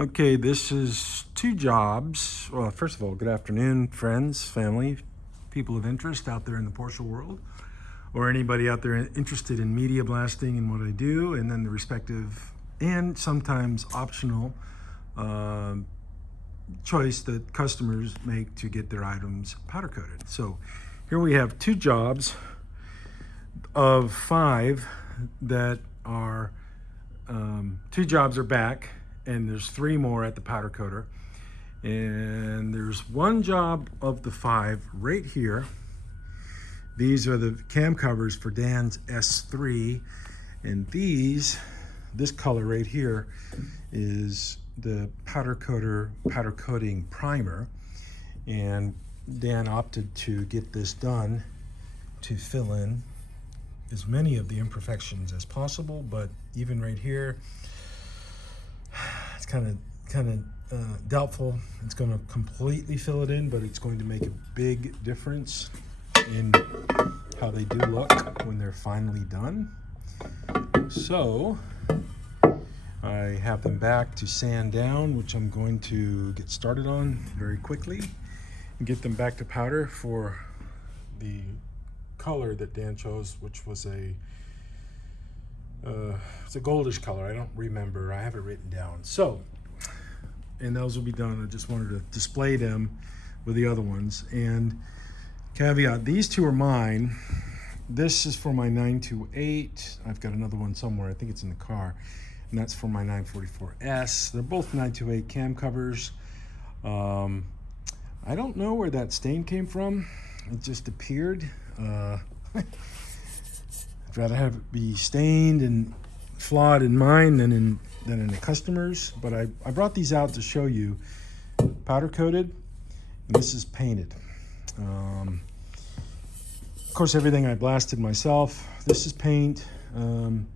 Okay, this is two jobs. Well, first of all, good afternoon, friends, family, people of interest out there in the Porsche world, or anybody out there interested in media blasting and what I do, and then the respective and sometimes optional choice that customers make to get their items powder coated. So here we have two jobs of 5 that are, 2 jobs are back, and there's 3 more at the powder coater. And there's one job of the 5 right here. These are the cam covers for Dan's S3, and this color right here is the powder coating primer. And Dan opted to get this done to fill in as many of the imperfections as possible, but even right here, it's kind of doubtful it's going to completely fill it in, but it's going to make a big difference in how they do look when they're finally done. So I have them back to sand down, which I'm going to get started on very quickly and get them back to powder for the color that Dan chose, which was it's a goldish color. I don't remember. I have it written down. So, and those will be done. I just wanted to display them with the other ones. And caveat, these 2 are mine. This is for my 928. I've got another one somewhere. I think it's in the car. And that's for my 944S. They're both 928 cam covers. I don't know where that stain came from. It just appeared. I'd rather have it be stained and flawed in mine than in the customers. But I brought these out to show you powder coated, and this is painted. Of course, everything I blasted myself. This is paint, and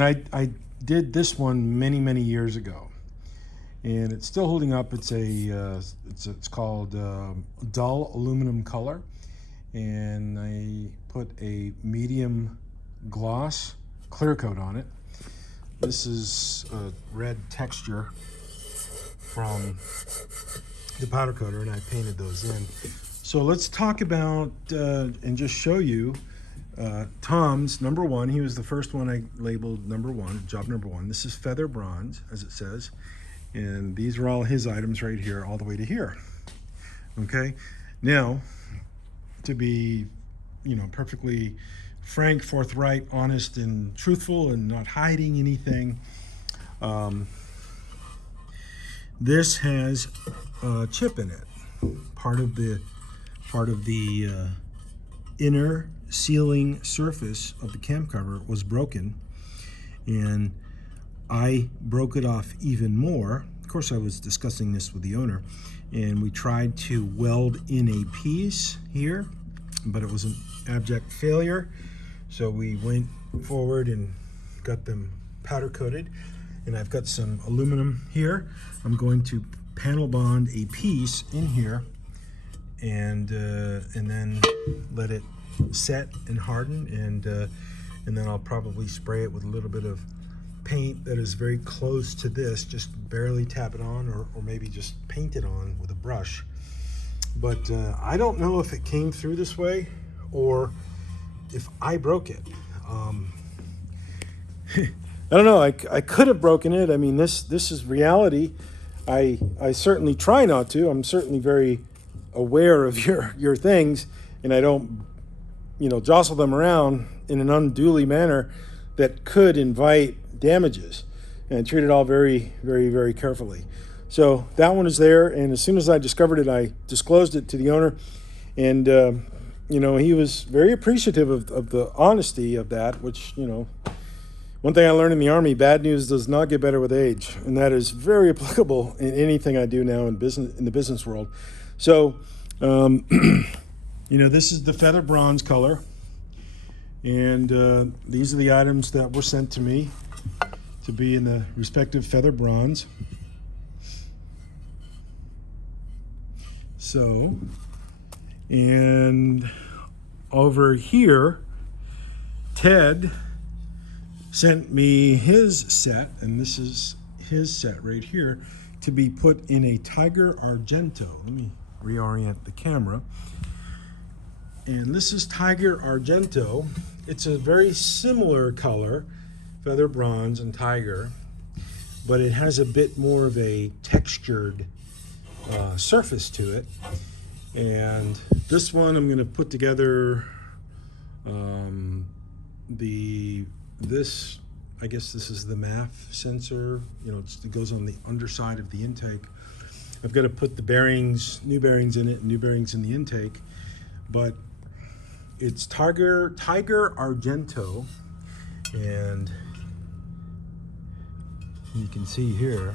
I did this one many years ago, and it's still holding up. It's called dull aluminum color, and I put a medium gloss clear coat on it. This is a red texture from the powder coater, and I painted those in. So let's talk about and just show you Tom's number 1. He was the first one I labeled number 1, job number 1. This is feather bronze, as it says, and these are all his items right here, all the way to here. Okay, now to be, perfectly frank, forthright, honest, and truthful, and not hiding anything, this has a chip in it. Part of the inner sealing surface of the cam cover was broken, and I broke it off even more. Of course, I was discussing this with the owner, and we tried to weld in a piece here, but it was an abject failure. So we went forward and got them powder coated, and I've got some aluminum here. I'm going to panel bond a piece in here, and then let it set and harden, and then I'll probably spray it with a little bit of paint that is very close to this, just barely tap it on, or maybe just paint it on with a brush. But I don't know if it came through this way or if I broke it. I don't know. I could have broken it. I mean, this is reality. I certainly try not to. I'm certainly very aware of your things, and I don't jostle them around in an unduly manner that could invite damages, and I treat it all very carefully. So that one is there, and as soon as I discovered it, I disclosed it to the owner, and he was very appreciative of the honesty of that, which, one thing I learned in the Army: bad news does not get better with age, and that is very applicable in anything I do now in the business world. So this is the feather bronze color, and these are the items that were sent to me to be in the respective feather bronze. So, and over here, Ted sent me his set, and this is his set right here to be put in a Tiger Argento. Let me reorient the camera. And this is Tiger Argento. It's a very similar color, feather bronze and tiger, but it has a bit more of a textured surface to it. And this one I'm going to put together I guess this is the MAF sensor. You know, it goes on the underside of the intake. I've got to put the bearings, new bearings in it, and new bearings in the intake. But it's Tiger Argento, and you can see here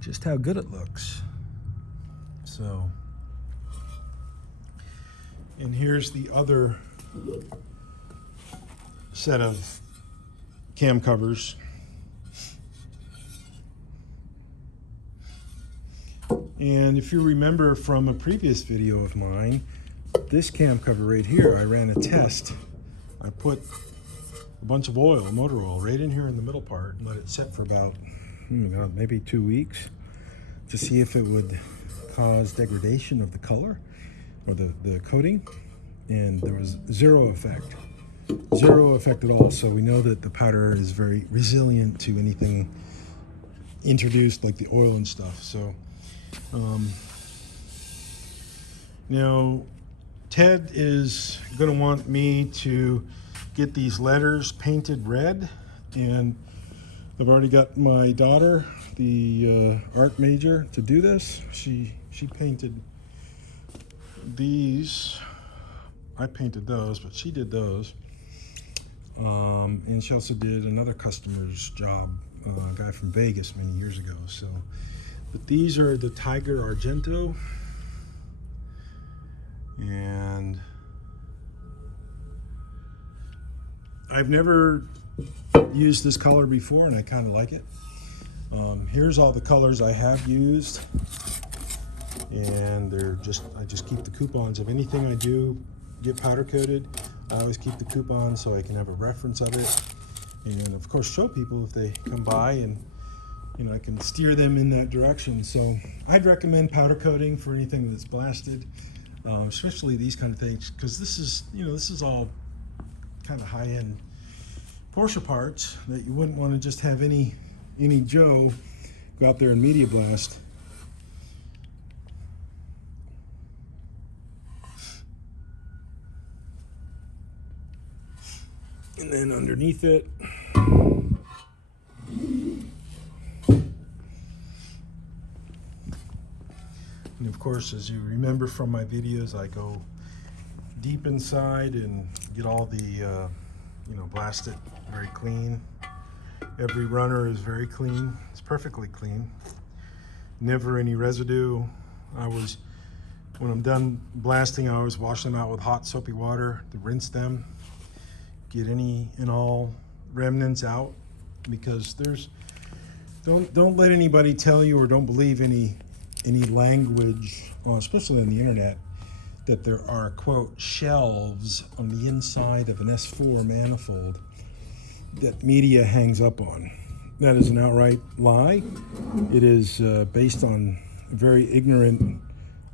just how good it looks. So, and here's the other set of cam covers. And if you remember from a previous video of mine, this cam cover right here, I ran a test. I put a bunch of oil, motor oil, right in here in the middle part and let it set for about maybe 2 weeks to see if it would cause degradation of the color or the coating. And there was zero effect. Zero effect at all. So we know that the powder is very resilient to anything introduced like the oil and stuff. So now Ted is going to want me to get these letters painted red, and I've already got my daughter, the art major, to do this. She painted these. I painted those, but she did those. And she also did another customer's job, a guy from Vegas many years ago. So, but these are the Tiger Argento, and I've never used this color before, and I kind of like it. Here's all the colors I have used, and I just keep the coupons of anything I do get powder coated. I always keep the coupons so I can have a reference of it, and of course show people if they come by, and I can steer them in that direction. So I'd recommend powder coating for anything that's blasted, especially these kind of things, because this is all kind of high-end Porsche parts that you wouldn't want to just have any Joe go out there and media blast. And then underneath it, and of course, as you remember from my videos, I go deep inside and get all the blast it very clean. Every runner is very clean. It's perfectly clean. Never any residue. When I'm done blasting, I always wash them out with hot soapy water to rinse them. Get any and all remnants out, because don't let anybody tell you, or don't believe any language, especially on the internet, that there are, quote, shelves on the inside of an S4 manifold that media hangs up on. That is an outright lie. It is based on very ignorant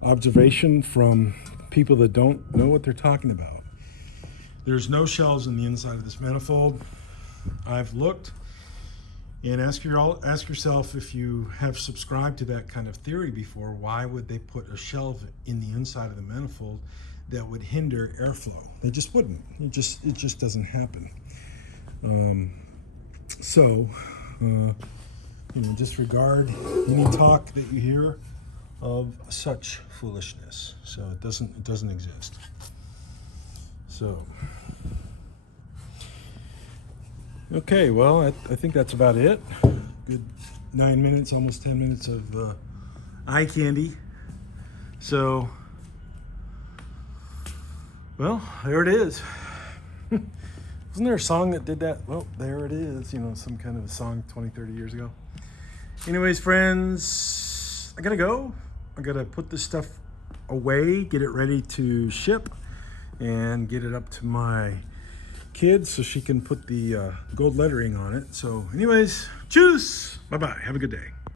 observation from people that don't know what they're talking about. There's no shelves in the inside of this manifold. I've looked, and ask yourself, if you have subscribed to that kind of theory before, why would they put a shelf in the inside of the manifold that would hinder airflow? They just wouldn't. It just doesn't happen. Disregard any talk that you hear of such foolishness. So it doesn't exist. So, okay, well, I think that's about it. Good 9 minutes, almost 10 minutes of eye candy. So, well, there it is. Wasn't there a song that did that? Well, there it is. Some kind of a song 20, 30 years ago. Anyways, friends, I gotta go. I gotta put this stuff away, get it ready to ship, and get it up to my kid so she can put the gold lettering on it. So anyways, choose. Bye-bye. Have a good day.